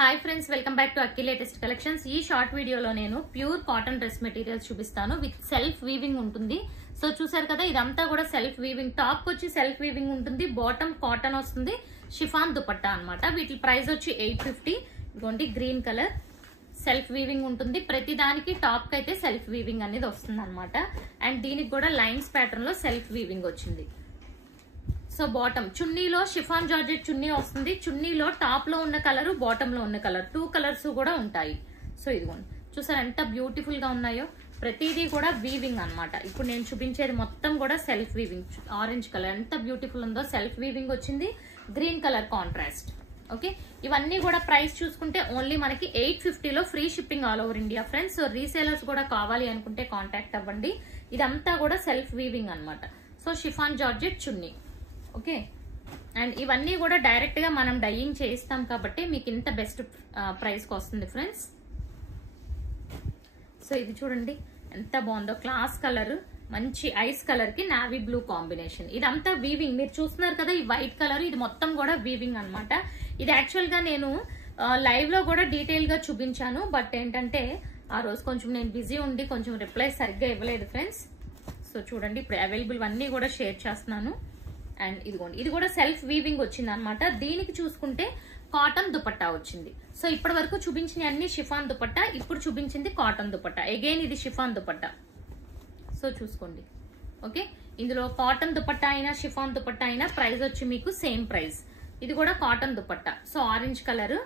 Hi friends, welcome back to Akki latest collections. ఈ short వీడియోలో నేను ప్యూర్ కాటన్ డ్రెస్ మెటీరియల్స్ చూపిస్తాను. With self weaving ఉంటుంది. So చూసారు కదా, ఇదంతా కూడా సెల్ఫ్ వీవింగ్. టాప్ వచ్చి సెల్ఫ్ వీవింగ్ ఉంటుంది, బాటమ్ కాటన్ వస్తుంది, షిఫాన్ దుపట్టా అన్నమాట. వీటి ప్రైస్ వచ్చి 850. ఇదిగోండి గ్రీన్ కలర్ సెల్ఫ్ వీవింగ్ ఉంటుంది. ప్రతి దానికి టాప్ కి అయితే సెల్ఫ్ వీవింగ్ అనేది వస్తుంది అనమాట. అండ్ దీనికి కూడా లైన్స్ ప్యాటర్న్ లో సెల్ఫ్ వీవింగ్ వచ్చింది. సో బాటమ్ చున్నీలో షిఫాన్ జార్జెట్ చున్నీ వస్తుంది. చున్నీలో టాప్ లో ఉన్న కలర్, బాటమ్ లో ఉన్న కలర్, 2 కలర్స్ కూడా ఉంటాయి. సో ఇదిగోండి, చూసారు ఎంత బ్యూటిఫుల్ గా ఉన్నాయో. ప్రతిదీ కూడా వీవింగ్ అన్నమాట. ఇప్పుడు నేను చూపించేది మొత్తం కూడా సెల్ఫ్ వీవింగ్. ఆరెంజ్ కలర్ ఎంత బ్యూటిఫుల్ ఉందో, సెల్ఫ్ వీవింగ్ వచ్చింది. Green colour contrast. ఓకే, ఇవన్నీ కూడా ప్రైస్ చూసుకుంటే ఓన్లీ మనకి 850లో free shipping all over India friends. So resellers కూడా కావాలి అనుకుంటే కాంటాక్ట్ అవ్వండి. ఇదంతా కూడా సెల్ఫ్ వీవింగ్ అన్నమాట. So chiffon georgette chunni. Okay, and ఇవన్నీ కూడా డైరెక్ట్ గా మనం డైయింగ్ చేయిస్తాం కాబట్టి మీకు ఇంత బెస్ట్ ప్రైస్ కి వస్తుంది ఫ్రెండ్స్. సో ఇది చూడండి ఎంత బాగుందో, క్లాస్ కలర్, మంచి ఐస్ కలర్ కి నావీ బ్లూ కాంబినేషన్. ఇదంతా వీవింగ్. మీరు చూస్తున్నారు కదా, ఈ వైట్ కలర్ ఇది మొత్తం కూడా వీవింగ్ అన్నమాట. ఇది యాక్చువల్ గా నేను లైవ్ లో కూడా డీటెయిల్ గా చూపించాను. బట్ ఏంటంటే ఆ రోజు కొంచెం నేను బిజీ ఉండి కొంచెం రిప్లై సరిగ్గా ఇవ్వలేదు ఫ్రెండ్స్. సో చూడండి, ఇప్పుడు అవైలబుల్ అన్ని కూడా షేర్ చేస్తున్నాను. అండ్ ఇదిగోండి, ఇది కూడా సెల్ఫ్ వీవింగ్ వచ్చింది అనమాట. దీనికి చూసుకుంటే కాటన్ దుపట్టా వచ్చింది. సో ఇప్పటి వరకు చూపించిన అన్ని షిఫాన్ దుపట్టా, ఇప్పుడు చూపించింది కాటన్ దుపట్టా. అగైన్ ఇది షిఫాన్ దుపట్టా. సో చూసుకోండి. ఓకే, ఇందులో కాటన్ దుపట్టా అయినా షిఫాన్ దుపట్టా అయినా ప్రైస్ వచ్చి మీకు సేమ్ ప్రైస్. ఇది కూడా cotton dupatta. So orange colour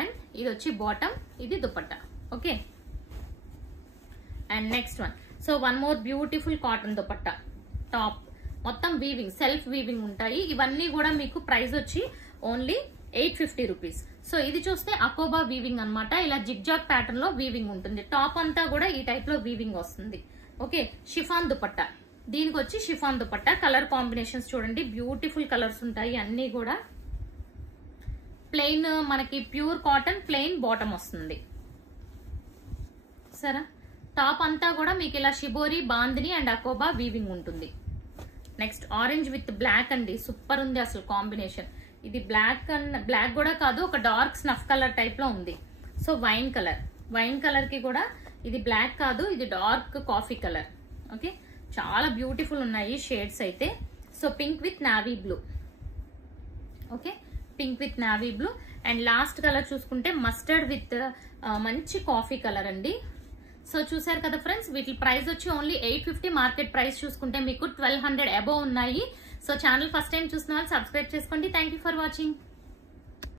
and ఇది వచ్చి బాటమ్, ఇది dupatta. Okay, and next one. So one more beautiful cotton dupatta. Top మొత్తం వీవింగ్, సెల్ఫ్ వీవింగ్ ఉంటాయి. ఇవన్నీ కూడా మీకు ప్రైస్ వచ్చి ఓన్లీ 850 రూపీస్. సో ఇది చూస్తే అకోబా వీవింగ్ అన్నమాట. ఇలా జిగ్జాగ్ ప్యాటర్న్ లో వీవింగ్ ఉంటుంది. టాప్ అంతా కూడా ఈ టైప్ లో వీవింగ్ వస్తుంది. Okay, chiffon dupatta. దీనికి వచ్చి షిఫాన్ దుపట్టా. కలర్ కాంబినేషన్స్ చూడండి, బ్యూటిఫుల్ కలర్స్ ఉంటాయి అన్ని కూడా. ప్లెయిన్ మనకి ప్యూర్ కాటన్ ప్లెయిన్ బాటమ్ వస్తుంది. సరే, టాప్ అంతా కూడా మీకు ఇలా షిబోరి, బాందిని అండ్ అకోబా వీవింగ్ ఉంటుంది. నెక్స్ట్ ఆరెంజ్ విత్ బ్లాక్ అండి, సూపర్ ఉంది అసలు కాంబినేషన్. ఇది బ్లాక్ అండ్ బ్లాక్ కూడా కాదు, ఒక డార్క్ స్నఫ్ కలర్ టైప్ లో ఉంది. So wine colour, wine colour కి కూడా ఇది బ్లాక్ కాదు, ఇది డార్క్ కాఫీ కలర్. ఓకే, చాలా బ్యూటిఫుల్ ఉన్నాయి షేడ్స్ అయితే. So pink with navy blue. Okay, pink with navy blue. And last colour చూసుకుంటే మస్టర్డ్ విత్ మంచి కాఫీ కలర్ అండి. సో చూసారు కదా ఫ్రెండ్స్, వీటి ప్రైస్ వచ్చి ఓన్లీ 850. మార్కెట్ ప్రైస్ చూసుకుంటే మీకు 1200 అబోవ్ ఉన్నాయి. సో ఛానల్ ఫస్ట్ టైం చూసిన వాళ్ళు సబ్స్క్రైబ్ చేసుకోండి. Thank you for watching.